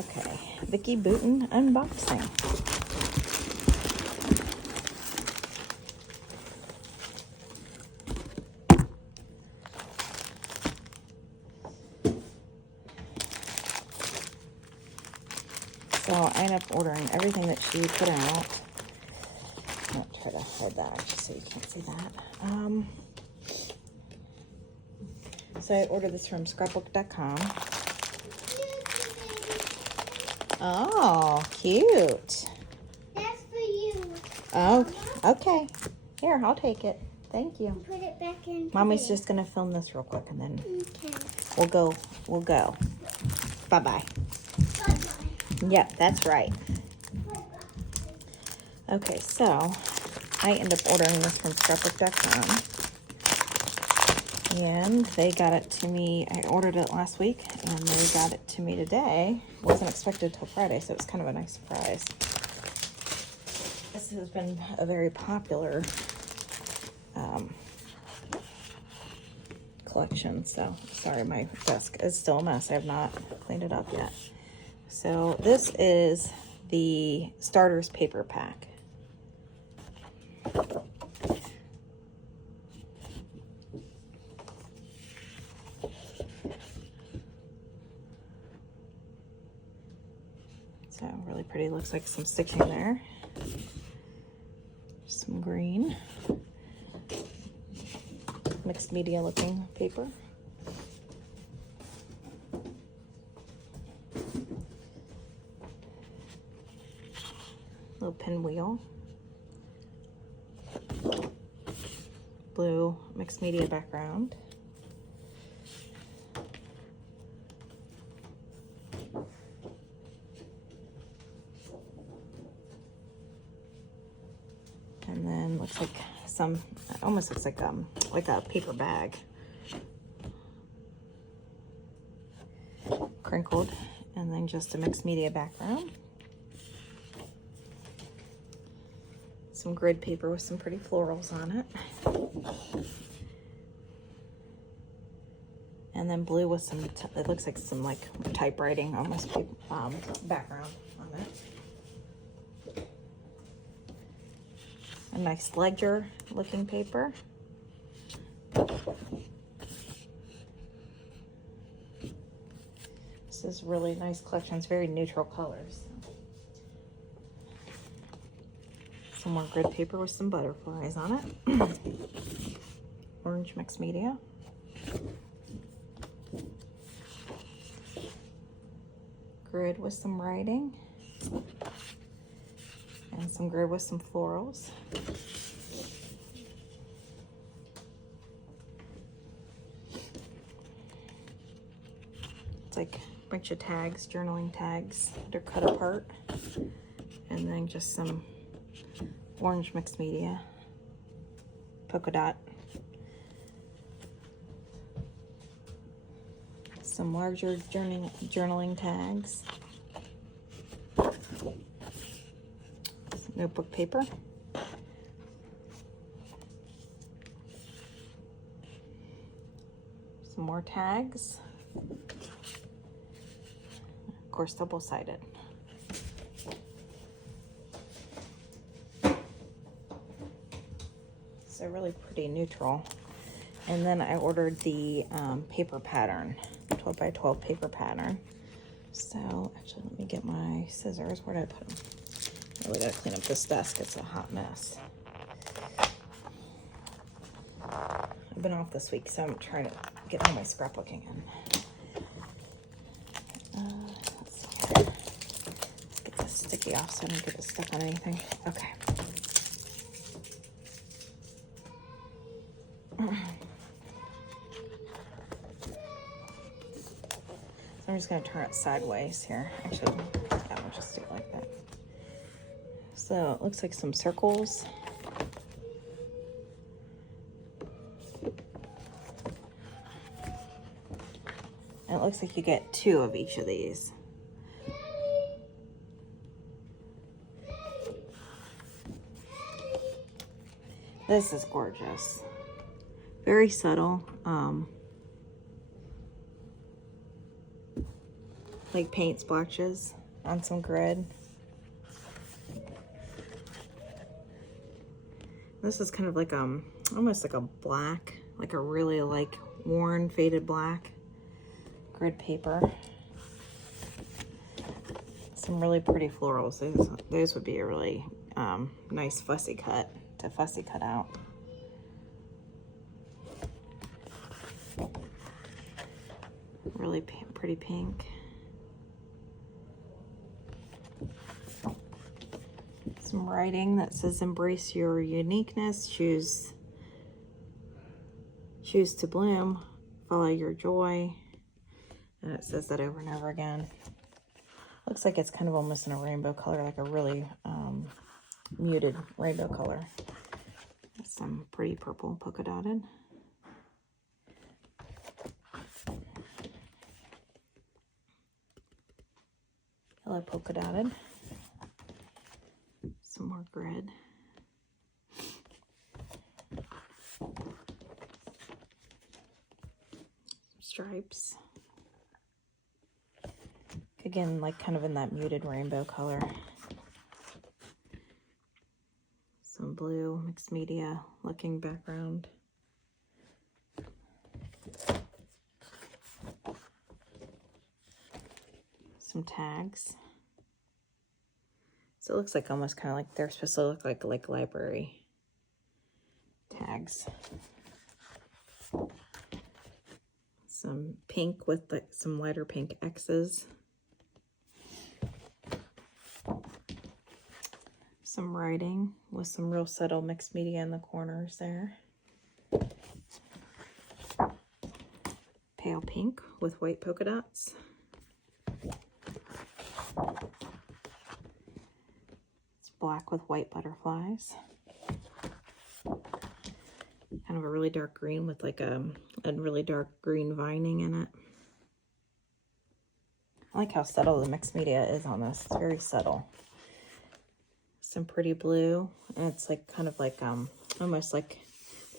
Okay, Vicki Boutin unboxing. So I ended up ordering everything that she put out. I'll try to hide that just so you can't see that. So I ordered this from scrapbook.com. Oh, cute. That's for you. Oh, okay. Here, I'll take it. Thank you. Put it back in. Mommy's just gonna film this real quick and then Okay. we'll go. Bye-bye. Bye-bye. Yep, that's right. Bye-bye. Okay, so I ended up ordering this from scrapbook.com. And they got it to me. I ordered it last week and they got it to me today. Wasn't expected till Friday, so it was kind of a nice surprise. This has been a very popular collection. So sorry, my desk is still a mess. I have not cleaned it up yet. So this is the starters paper pack. So really pretty. Looks like some stitching there. Some green. Mixed media looking paper. Little pinwheel. Blue mixed media background. And then looks like some, almost looks like a paper bag. Crinkled, and then just a mixed media background. Some grid paper with some pretty florals on it. And then blue with some, it looks like some like typewriting almost background on it. A nice ledger looking paper. This is really nice collection. It's very neutral colors. Some more grid paper with some butterflies on it. Orange mixed media. Grid with some writing. And some grid with some florals. It's like a bunch of tags, journaling tags. They're cut apart. And then just some orange mixed media. Polka dot. Some larger journaling tags. Notebook paper. Some more tags. Of course, double-sided. So really pretty neutral. And then I ordered the paper pattern, 12 by 12 paper pattern. So actually, let me get my scissors. Where did I put them? I really gotta clean up this desk. It's a hot mess. I've been off this week, so I'm trying to get all my scrapbooking in. Let's see here. Let's get this sticky off so I don't get it stuck on anything. Okay. So I'm just gonna turn it sideways here. Actually, I'll just do it like that. So it looks like some circles. And it looks like you get 2 of each of these. This is gorgeous. Very subtle. like paint splotches on some grid. This is kind of like almost like a black, like a really like worn faded black grid paper. Some really pretty florals. Those would be a really nice fussy cut to fussy cut out. Really pretty pink. Some writing that says embrace your uniqueness, choose to bloom, follow your joy. And it says that over and over again. Looks like it's kind of almost in a rainbow color, like a really muted rainbow color. Some pretty purple polka dotted. Yellow polka dotted. Some more grid. Stripes. Again, like kind of in that muted rainbow color. Some blue mixed media looking background. Some tags. So it looks like almost kind of like they're supposed to look like library tags. Some pink with like some lighter pink X's. Some writing with some real subtle mixed media in the corners there. Pale pink with white polka dots. It's black with white butterflies. Kind of a really dark green with like a really dark green vining in it. I like how subtle the mixed media is on this. It's very subtle. Some pretty blue, and it's like kind of like almost like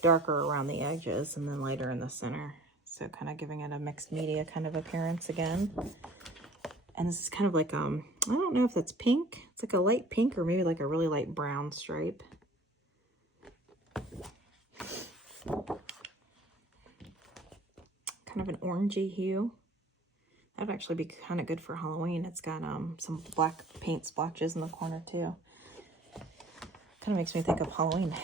darker around the edges and then lighter in the center. So kind of giving it a mixed media kind of appearance again. And this is kind of like I don't know if that's pink. It's like a light pink or maybe like a really light brown stripe. Kind of an orangey hue. That'd actually be kind of good for Halloween. It's got some black paint splotches in the corner too. Kind of makes me think of Halloween.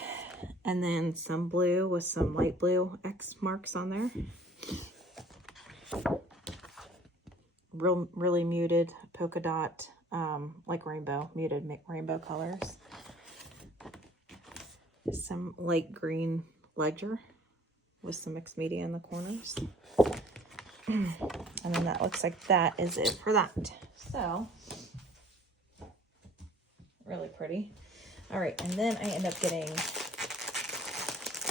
And then some blue with some light blue X marks on there. Really muted polka dot, like rainbow, muted rainbow colors. Some light green ledger with some mixed media in the corners. And then that looks like that is it for that. So, really pretty. All right, and then I end up getting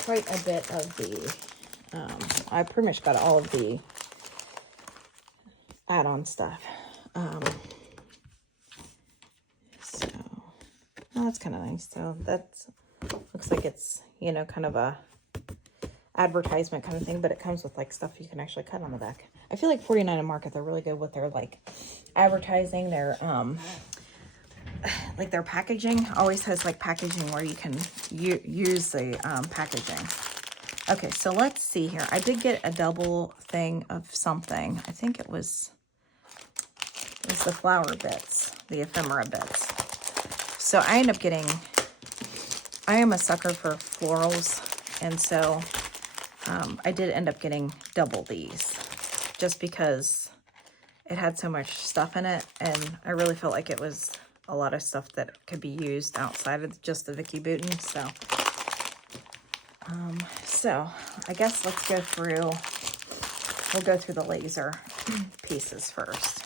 quite a bit of the, I pretty much got all of the add-on stuff. So, oh, that's kind of nice. So that's, looks like it's, you know, kind of a advertisement kind of thing, but it comes with like stuff you can actually cut on the back. I feel like 49 and Market, they're really good with their like advertising. Their like their packaging always has like packaging where you can use the packaging. Okay, so let's see here. I did get a double thing of something. I think it was the flower bits, the ephemera bits. So I end up getting, I am a sucker for florals, and so I did end up getting double these just because it had so much stuff in it, and I really felt like it was a lot of stuff that could be used outside of just the Vicki Boutin. So I guess let's go through, we'll go through the laser pieces first.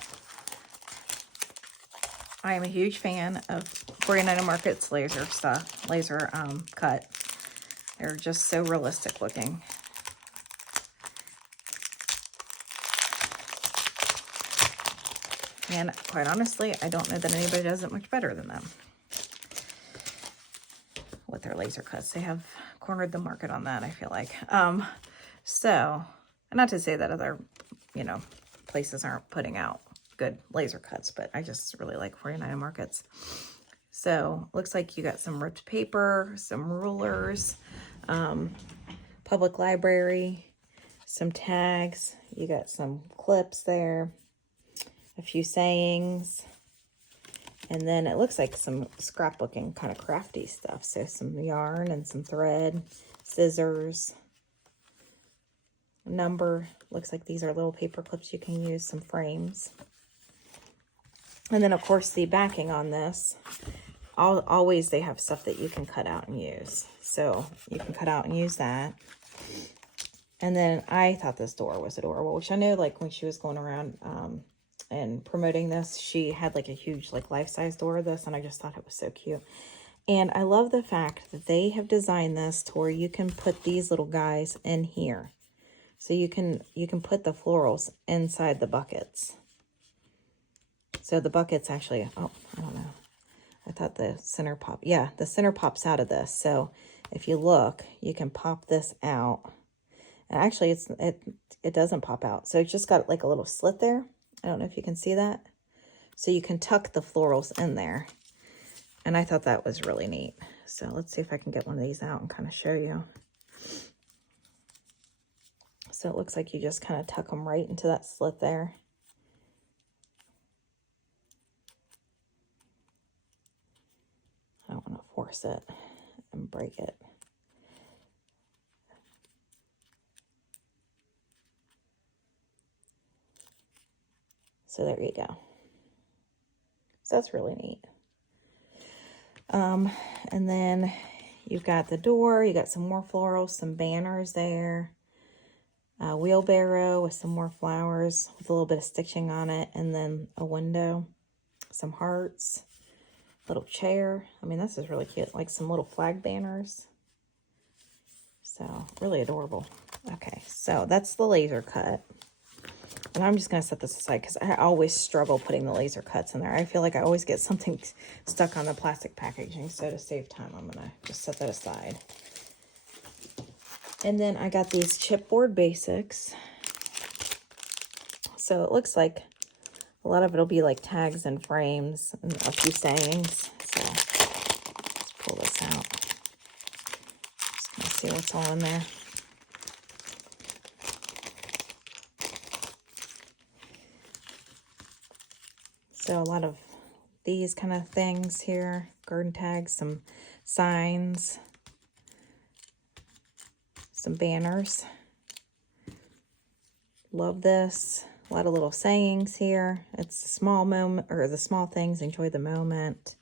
I am a huge fan of 49 and Market's laser stuff, laser cut. They're just so realistic looking. And quite honestly, I don't know that anybody does it much better than them with their laser cuts. They have cornered the market on that, I feel like. So, not to say that other, you know, places aren't putting out good laser cuts, but I just really like 49 Markets. So looks like you got some ripped paper, some rulers, public library, some tags. You got some clips there, a few sayings, and then it looks like some scrapbooking kind of crafty stuff. So some yarn and some thread, scissors, number. Looks like these are little paper clips you can use, some frames. And then of course the backing on this, always they have stuff that you can cut out and use. So you can cut out and use that. And then I thought this door was adorable, which I know like when she was going around and promoting this, she had like a huge like life-size door of this, and I just thought it was so cute. And I love the fact that they have designed this to where you can put these little guys in here. So you can put the florals inside the buckets. So the buckets actually, oh, I don't know. I thought the center pop, yeah, the center pops out of this. So if you look, you can pop this out. And actually it doesn't pop out. So it's just got like a little slit there. I don't know if you can see that. So you can tuck the florals in there. And I thought that was really neat. So let's see if I can get one of these out and kind of show you. So it looks like you just kind of tuck them right into that slit there. I don't want to force it and break it. So there you go. So that's really neat. And then you've got the door, you got some more florals, some banners there, a wheelbarrow with some more flowers with a little bit of stitching on it, and then a window, some hearts, little chair. I mean, this is really cute, like some little flag banners. So really adorable. Okay, so that's the laser cut. And I'm just going to set this aside because I always struggle putting the laser cuts in there. I feel like I always get something stuck on the plastic packaging. So to save time, I'm going to just set that aside. And then I got these chipboard basics. So it looks like a lot of it will be like tags and frames and a few sayings. So let's pull this out. Just going to see what's all in there. So a lot of these kind of things here, garden tags, some signs, some banners. Love this. A lot of little sayings here. It's the small moment, or the small things, enjoy the moment.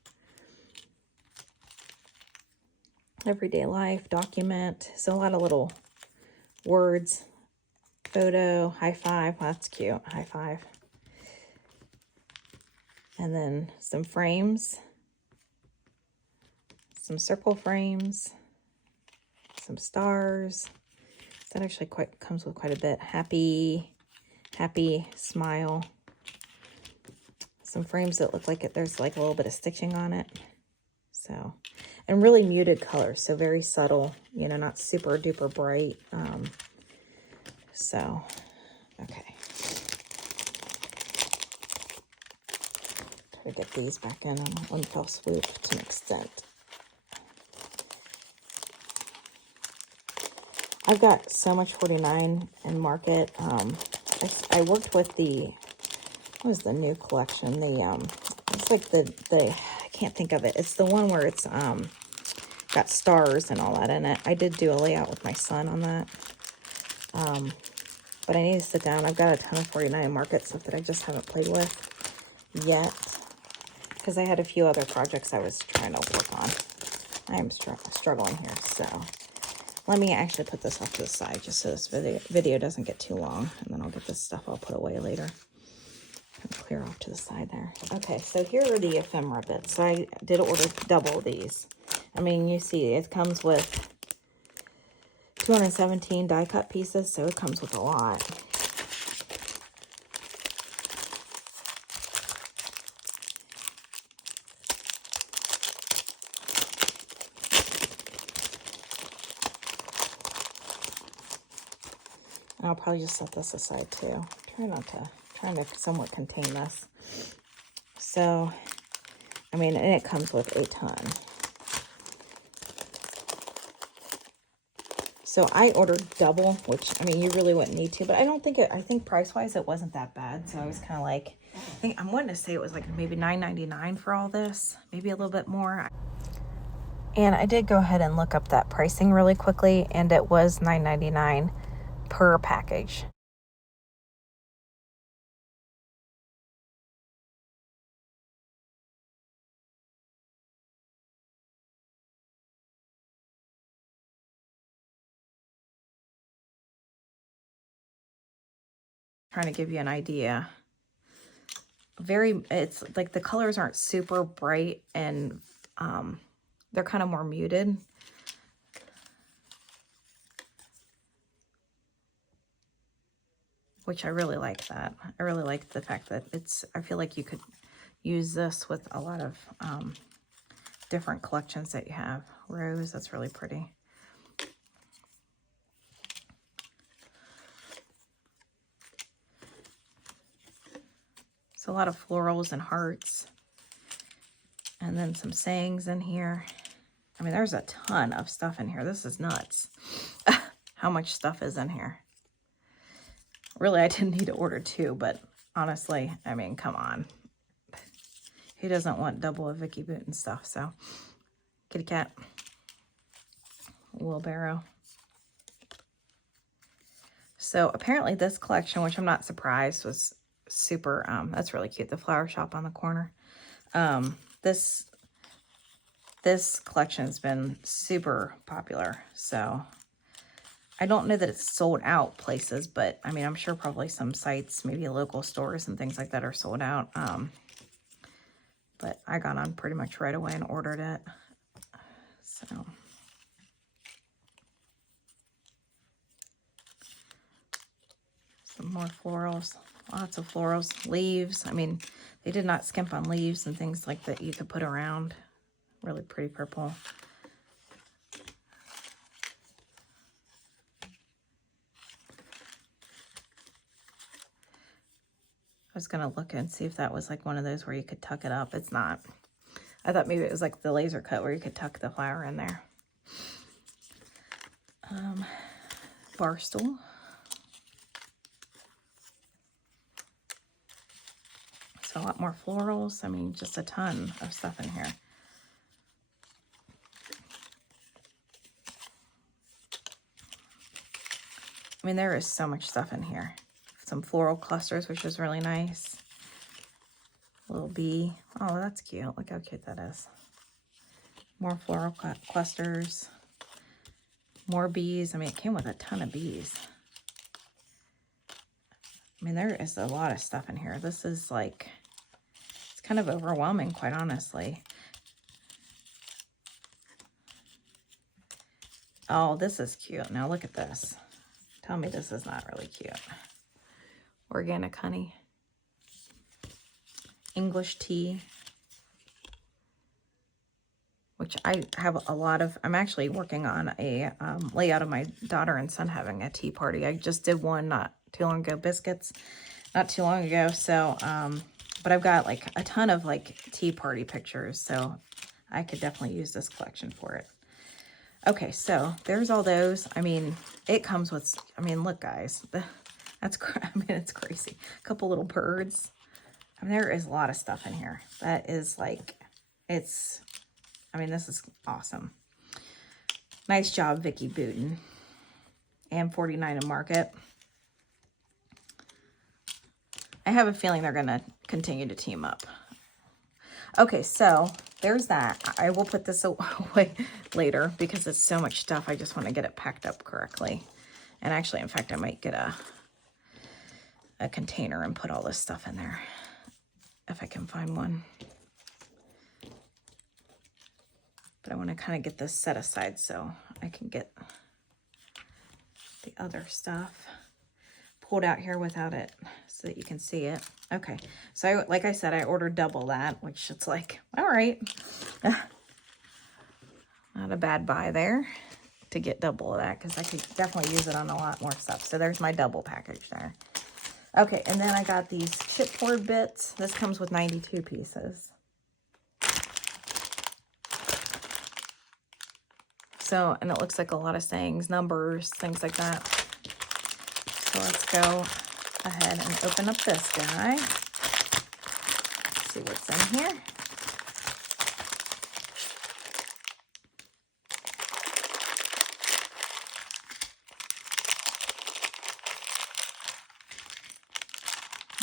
Everyday life, document. So a lot of little words. Photo, high five. Well, that's cute. High five. And then some frames, some circle frames, some stars. So that actually comes with quite a bit. Happy, smile. Some frames that look like there's like a little bit of stitching on it. So, and really muted colors. So very subtle, you know, not super duper bright. So, okay. Try to get these back in on one fell swoop to an extent. I've got so much 49 in Market. I worked with what was the new collection? It's like the I can't think of it. It's the one where it's got stars and all that in it. I did do a layout with my son on that. But I need to sit down. I've got a ton of 49 Market stuff that I just haven't played with yet, because I had a few other projects I was trying to work on. I am struggling here, so let me actually put this off to the side just so this video doesn't get too long, and then I'll get this stuff I'll put away later. Clear off to the side there. Okay, so here are the ephemera bits. So I did order double these. I mean, you see it comes with 217 die cut pieces, so it comes with a lot. I'll probably just set this aside too. Try trying to somewhat contain this. So, I mean, and it comes with a ton. So I ordered double, which, I mean, you really wouldn't need to, but I don't think I think price-wise it wasn't that bad. So I was kind of like, I think I'm wanting to say it was like maybe $9.99 for all this, maybe a little bit more. And I did go ahead and look up that pricing really quickly, and it was $9.99 per package. Trying to give you an idea. It's like the colors aren't super bright, and they're kind of more muted. Which I really like that. I really like the fact that I feel like you could use this with a lot of different collections that you have. Rose, that's really pretty. So a lot of florals and hearts. And then some sayings in here. I mean, there's a ton of stuff in here. This is nuts. How much stuff is in here. Really, I didn't need to order 2, but honestly, I mean, come on. Who doesn't want double of Vicki Boutin stuff? So, kitty cat. Wheelbarrow. So apparently this collection, which I'm not surprised, was super, that's really cute. The flower shop on the corner. This collection has been super popular. So I don't know that it's sold out places, but I mean, I'm sure probably some sites, maybe local stores and things like that are sold out. But I got on pretty much right away and ordered it. So some more florals, lots of florals, leaves. I mean, they did not skimp on leaves and things like that you could put around. Really pretty purple. I was going to look and see if that was like one of those where you could tuck it up. It's not. I thought maybe it was like the laser cut where you could tuck the flower in there. Bar stool. So a lot more florals. I mean, just a ton of stuff in here. I mean, there is so much stuff in here. Some floral clusters, which is really nice. Little bee. Oh, that's cute. Look how cute that is. More floral clusters. More bees. I mean, it came with a ton of bees. I mean, there is a lot of stuff in here. This is like, it's kind of overwhelming, quite honestly. Oh, this is cute. Now look at this. Tell me this is not really cute. Organic honey. English tea. Which I have a lot of. I'm actually working on a layout of my daughter and son having a tea party. I just did one not too long ago. Biscuits. Not too long ago. So, but I've got like a ton of like tea party pictures. So I could definitely use this collection for it. Okay, so there's all those. I mean, it comes with, I mean, look, guys. I mean, it's crazy. A couple little birds. I mean, there is a lot of stuff in here. That is like, I mean, this is awesome. Nice job, Vicki Boutin. And 49 in Market. I have a feeling they're going to continue to team up. Okay, so there's that. I will put this away later because it's so much stuff. I just want to get it packed up correctly. And actually, in fact, I might get a container and put all this stuff in there if I can find one. But I want to kind of get this set aside so I can get the other stuff pulled out here without it so that you can see it. Okay, so like I said, I ordered double that, which it's like, all right. Not a bad buy there to get double of that because I could definitely use it on a lot more stuff. So there's my double package there. Okay, and then I got these chipboard bits. This comes with 92 pieces. So, and it looks like a lot of sayings, numbers, things like that. So let's go ahead and open up this guy. See what's in here.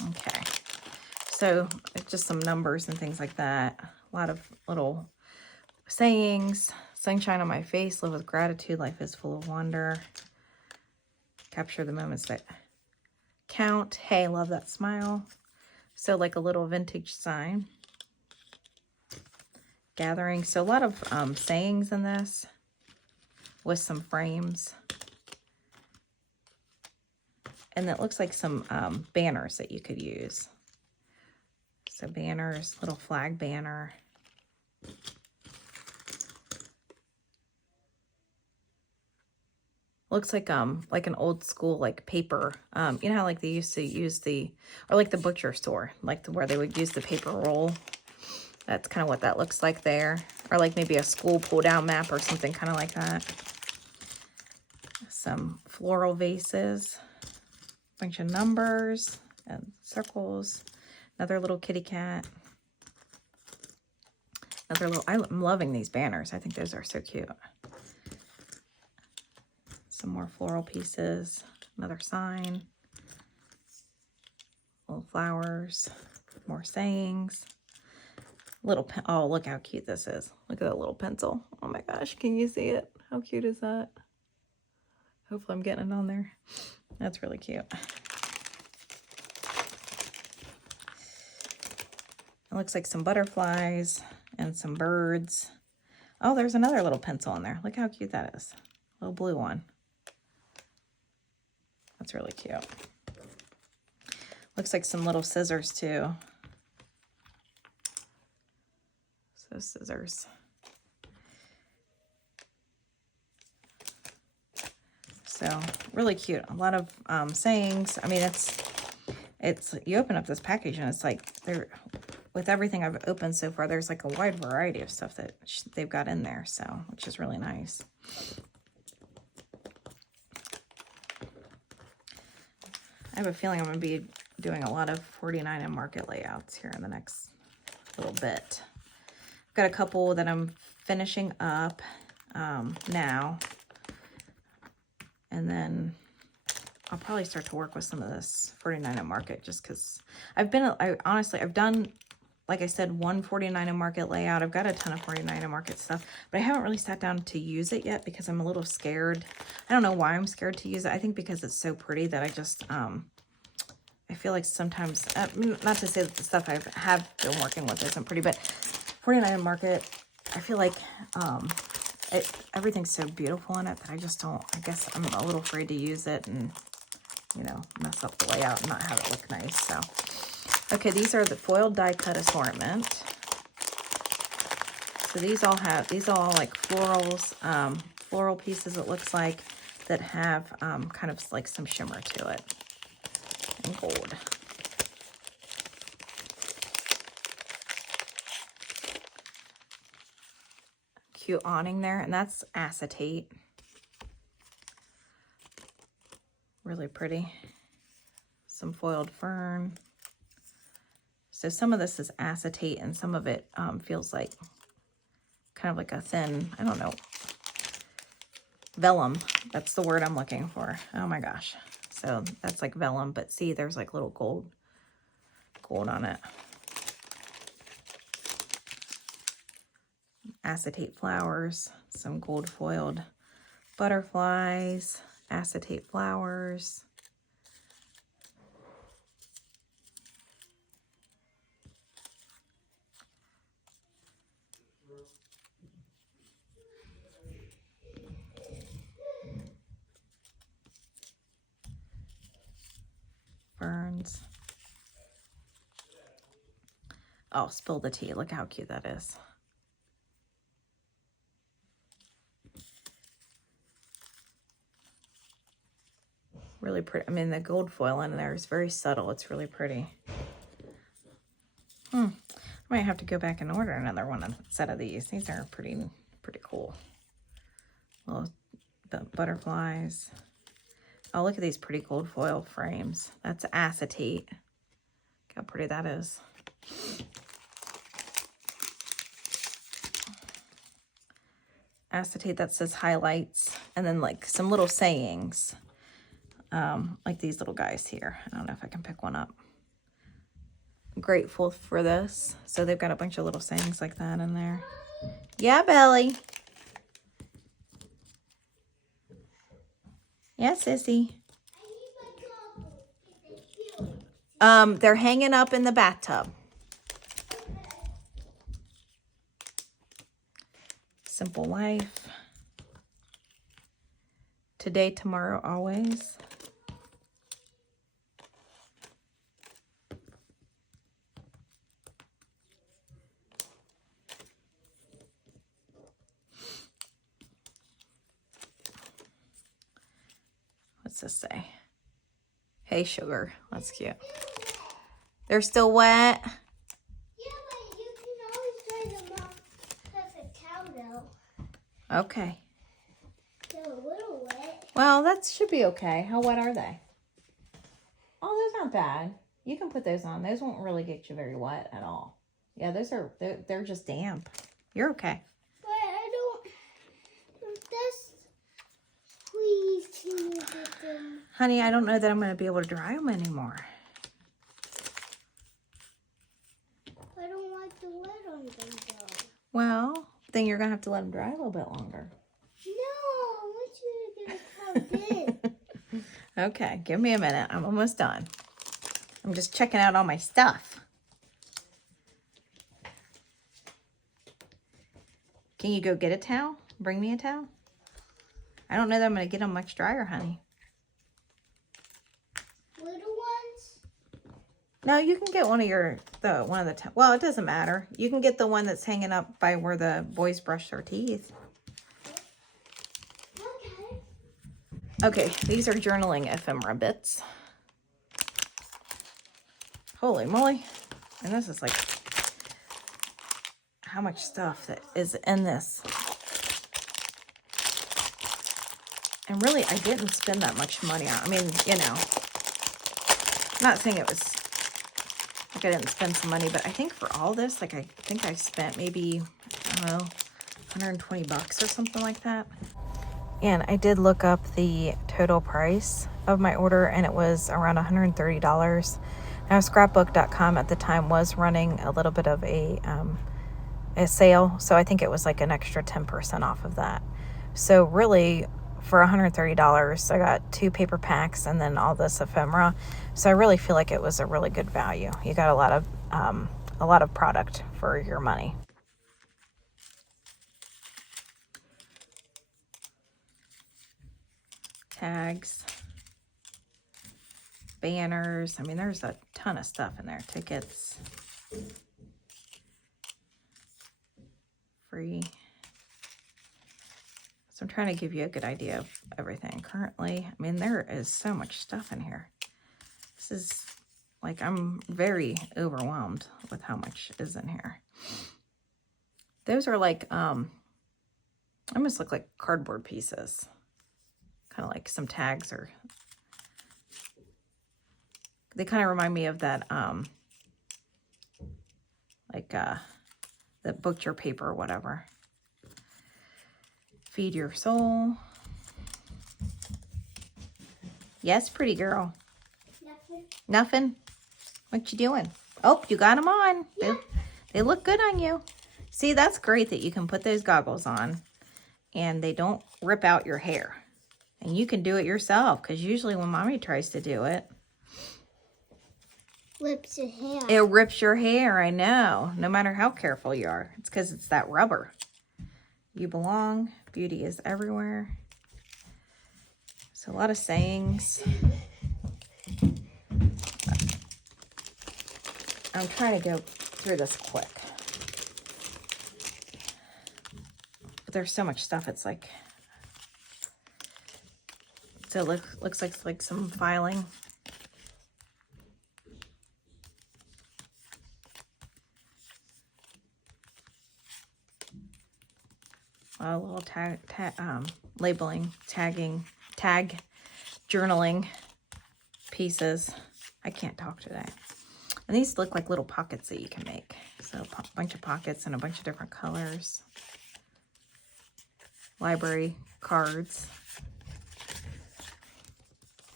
Okay, so it's just some numbers and things like that. A lot of little sayings. Sunshine on my face, live with gratitude, life is full of wonder. Capture the moments that count. Hey, love that smile. So like a little vintage sign. Gathering. So a lot of sayings in this with some frames. And it looks like some banners that you could use. So banners, little flag banner. Looks like an old school like paper. You know how like they used to use or like the butcher store, like where they would use the paper roll. That's kind of what that looks like there. Or like maybe a school pull down map or something kind of like that. Some floral vases. Bunch of numbers and circles. Another little kitty cat. I'm loving these banners. I think those are so cute. Some more floral pieces. Another sign. Little flowers. More sayings. Oh, look how cute this is. Look at that little pencil. Oh my gosh, can you see it? How cute is that? Hopefully I'm getting it on there. That's really cute. It looks like some butterflies and some birds. Oh, there's another little pencil in there. Look how cute that is. Little blue one. That's really cute. Looks like some little scissors too. So scissors. So really cute. A lot of sayings. I mean, it's you open up this package and it's like with everything I've opened so far, there's like a wide variety of stuff that they've got in there. So, which is really nice. I have a feeling I'm going to be doing a lot of 49 and Market layouts here in the next little bit. I've got a couple that I'm finishing up now. And then I'll probably start to work with some of this 49 and Market just because I've done, like I said, one 49 and Market layout. I've got a ton of 49 and Market stuff, but I haven't really sat down to use it yet because I'm a little scared. I don't know why I'm scared to use it. I think because it's so pretty that I just, I feel like sometimes, not to say that the stuff I have been working with isn't pretty, but 49 and Market, I feel like everything's so beautiful in it that I just don't, I guess I'm a little afraid to use it and, you know, mess up the layout and not have it look nice. So, okay, these are the foiled die cut assortment. So these all like florals, floral pieces, it looks like, that have kind of like some shimmer to it. And gold. Cute awning there, and that's acetate. Really pretty. Some foiled fern. So some of this is acetate and some of it feels like kind of like a thin, I don't know, vellum. That's the word I'm looking for. Oh my gosh. So that's like vellum, but see, there's like little gold on it. Acetate flowers, some gold foiled butterflies, acetate flowers. Ferns. Oh, spill the tea. Look how cute that is. Really pretty. I mean, the gold foil in there is very subtle. It's really pretty. I might have to go back and order another set of these. These are pretty cool. Little butterflies. Oh, look at these pretty gold foil frames. That's acetate. Look how pretty that is. Acetate that says highlights, and then like some little sayings, like these little guys here. I don't know if I can pick one up. I'm grateful for this. So they've got a bunch of little sayings like that in there. Yeah, Belly. Yeah, sissy. They're hanging up in the bathtub. Simple life. Today, tomorrow, always. What's this say? Hey, sugar. That's cute. They're still wet. Yeah, but you can always dry them off with a towel, though. Okay. They're a little wet. Well, that should be okay. How wet are they? Oh, those aren't bad. You can put those on. Those won't really get you very wet at all. Yeah, they're just damp. You're okay. But I don't. That's squeeze to get them. Honey, I don't know that I'm going to be able to dry them anymore. I don't like the wet on them, though. Well, then you're going to have to let them dry a little bit longer. No, I want you to get a big. Okay, give me a minute. I'm almost done. I'm just checking out all my stuff. Can you go get a towel? Bring me a towel? I don't know that I'm going to get them much drier, honey. Little ones? No, you can get one of the well, it doesn't matter. You can get the one that's hanging up by where the boys brush their teeth. Okay. Okay, these are journaling ephemera bits. Holy moly. And this is like how much stuff that is in this. And really, I didn't spend that much money on. I mean, you know, I'm not saying it was like I didn't spend some money, but I think for all this, like I think I spent maybe, I don't know, 120 bucks or something like that. And I did look up the total price of my order, and it was around $130. Now, scrapbook.com at the time was running a little bit of a sale, so I think it was like an extra 10% off of that. So really, for $130, I got 2 paper packs and then all this ephemera. So I really feel like it was a really good value. You got a lot of product for your money. Tags, banners. I mean, there's a ton of stuff in there. Tickets, free. So I'm trying to give you a good idea of everything currently. I mean, there is so much stuff in here. This is like, I'm very overwhelmed with how much is in here. Those are like, almost look like cardboard pieces. Kind of like some tags, or they kind of remind me of that, like the butcher paper or whatever. Feed your soul. Yes, pretty girl. Nothing. What you doing? Oh, you got them on. Yeah. They look good on you. See, that's great that you can put those goggles on and they don't rip out your hair. And you can do it yourself, because usually when mommy tries to do it, Rips your hair. it rips your hair, I know. No matter how careful you are. It's because it's that rubber. You belong. Beauty is everywhere. So a lot of sayings. I'm trying to go through this quick. But there's so much stuff. It's like, So it looks like some filing. A little labeling, tag journaling pieces. I can't talk today. And these look like little pockets that you can make. So a bunch of pockets and a bunch of different colors. Library cards.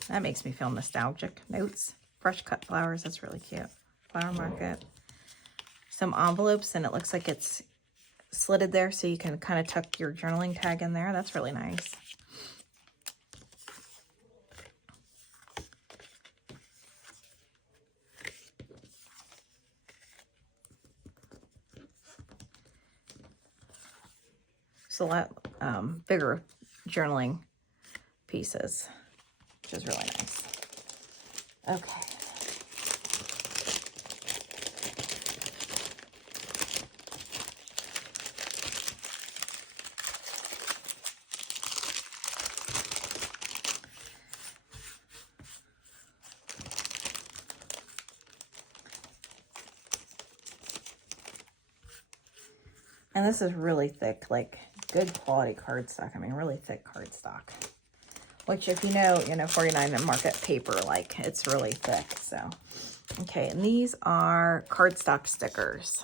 That makes me feel nostalgic. Notes, fresh cut flowers. That's really cute. Flower market. Some envelopes, and it looks like it's slitted there so you can kind of tuck your journaling tag in there. That's really nice. So a lot bigger journaling pieces, which is really nice. Okay. And this is really thick, like good quality cardstock. I mean, really thick cardstock. Which, if you know, 49 and Market paper, like it's really thick. So, okay, and these are cardstock stickers.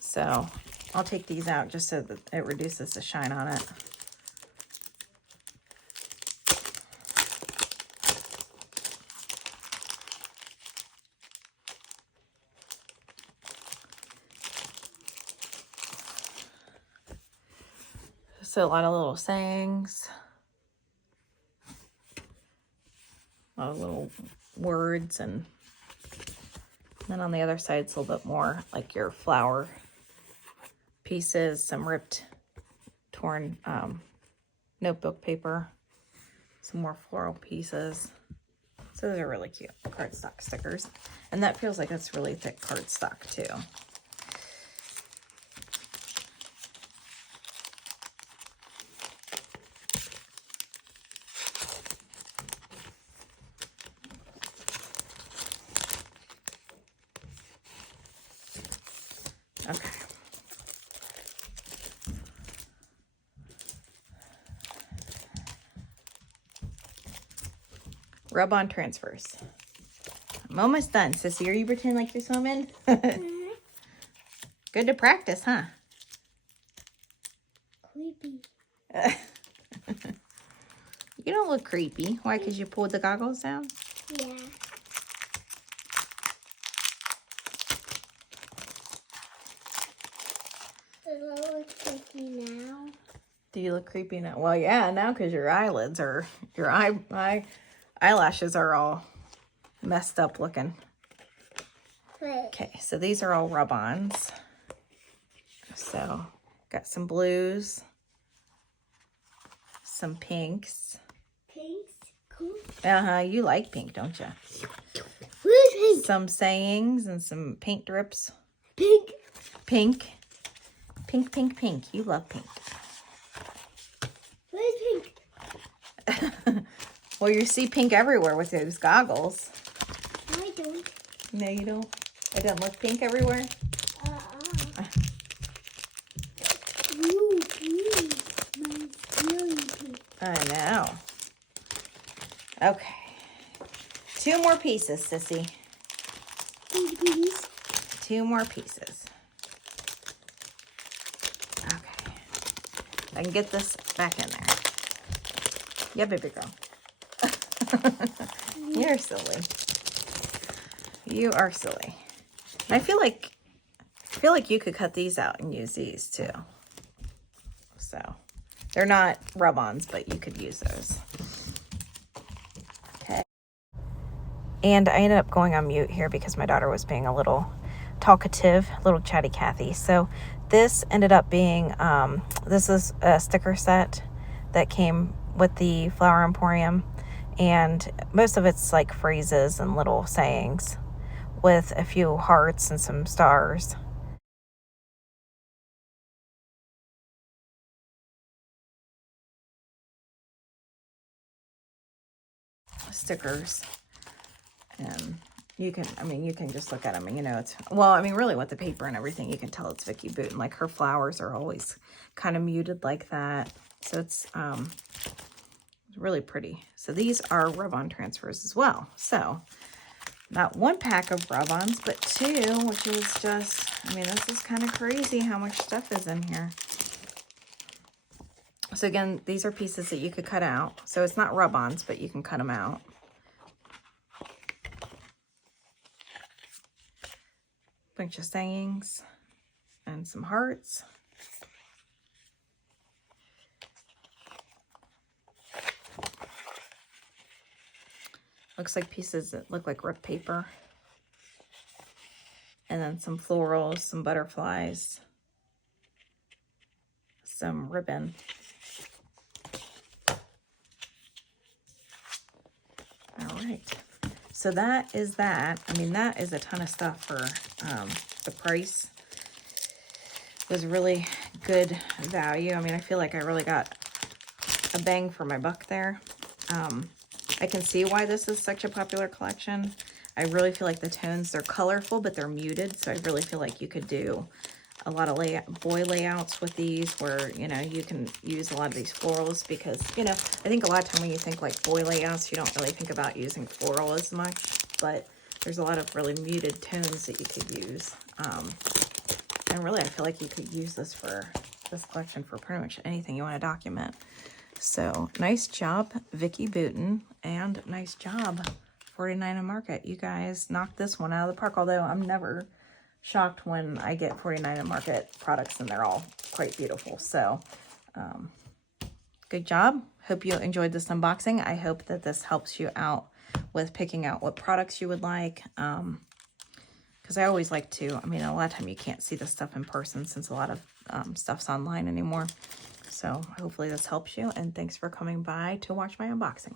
So I'll take these out just so that it reduces the shine on it. So a lot of little sayings, a lot of little words, and then on the other side it's a little bit more like your flower pieces, some ripped, torn notebook paper, some more floral pieces. So those are really cute cardstock stickers. And that feels like that's really thick cardstock too. Okay. Rub-on transfers. I'm almost done, Sissy. Are you pretending like you're swimming? Good to practice, huh? Creepy. You don't look creepy. Why? Because you pulled the goggles down? Yeah. Does it look creepy now? Do you look creepy now? Well, yeah, now because your eyelids are, your eyelashes are all messed up looking. Wait. Okay, so these are all rub-ons. So, got some blues, some pinks. Pink's cool. You like pink, don't you? Where's pink? Some sayings and some paint drips. Pink. Pink. Pink, pink, pink. You love pink. Where's pink? Well, you see pink everywhere with those goggles. No, I don't. No, you don't? It doesn't look pink everywhere? Ooh, pink. Mine's really pink. I know. Okay. 2 more pieces, Sissy. Please. 2 more pieces. Okay. I can get this back in there. Yeah, baby girl. You're silly. You are silly. And I feel like you could cut these out and use these too. So they're not rub-ons, but you could use those. Okay. And I ended up going on mute here because my daughter was being a little talkative, a little chatty Cathy. So this ended up being, this is a sticker set that came with the Flower Emporium. And most of it's like phrases and little sayings with a few hearts and some stars. stickers. And you can, I mean, you can just look at them and you know it's, well, I mean, really with the paper and everything, you can tell it's Vicki Boutin. Like her flowers are always kind of muted like that. So it's really pretty. So these are rub-on transfers as well. So not 1 pack of rub-ons, but 2, which is just, I mean, this is kind of crazy how much stuff is in here. So again, these are pieces that you could cut out. So it's not rub-ons, but you can cut them out. Bunch of sayings and some hearts. Looks like pieces that look like ripped paper. And then some florals, some butterflies, some ribbon. All right. So that is that. I mean, that is a ton of stuff for the price. Was really good value. I mean, I feel like I really got a bang for my buck there. I can see why this is such a popular collection. I really feel like the tones, they're colorful, but they're muted. So I really feel like you could do a lot of boy layouts with these where, you know, you can use a lot of these florals because, you know, I think a lot of time when you think like boy layouts, you don't really think about using floral as much, but there's a lot of really muted tones that you could use. And really, I feel like you could use this collection for pretty much anything you want to document. So nice job, Vicki Boutin, and nice job, 49 and Market. You guys knocked this one out of the park, although I'm never shocked when I get 49 and Market products and they're all quite beautiful. So good job. Hope you enjoyed this unboxing. I hope that this helps you out with picking out what products you would like. Because I always like to, I mean, a lot of time you can't see this stuff in person since a lot of stuff's online anymore. So hopefully this helps you, and thanks for coming by to watch my unboxing.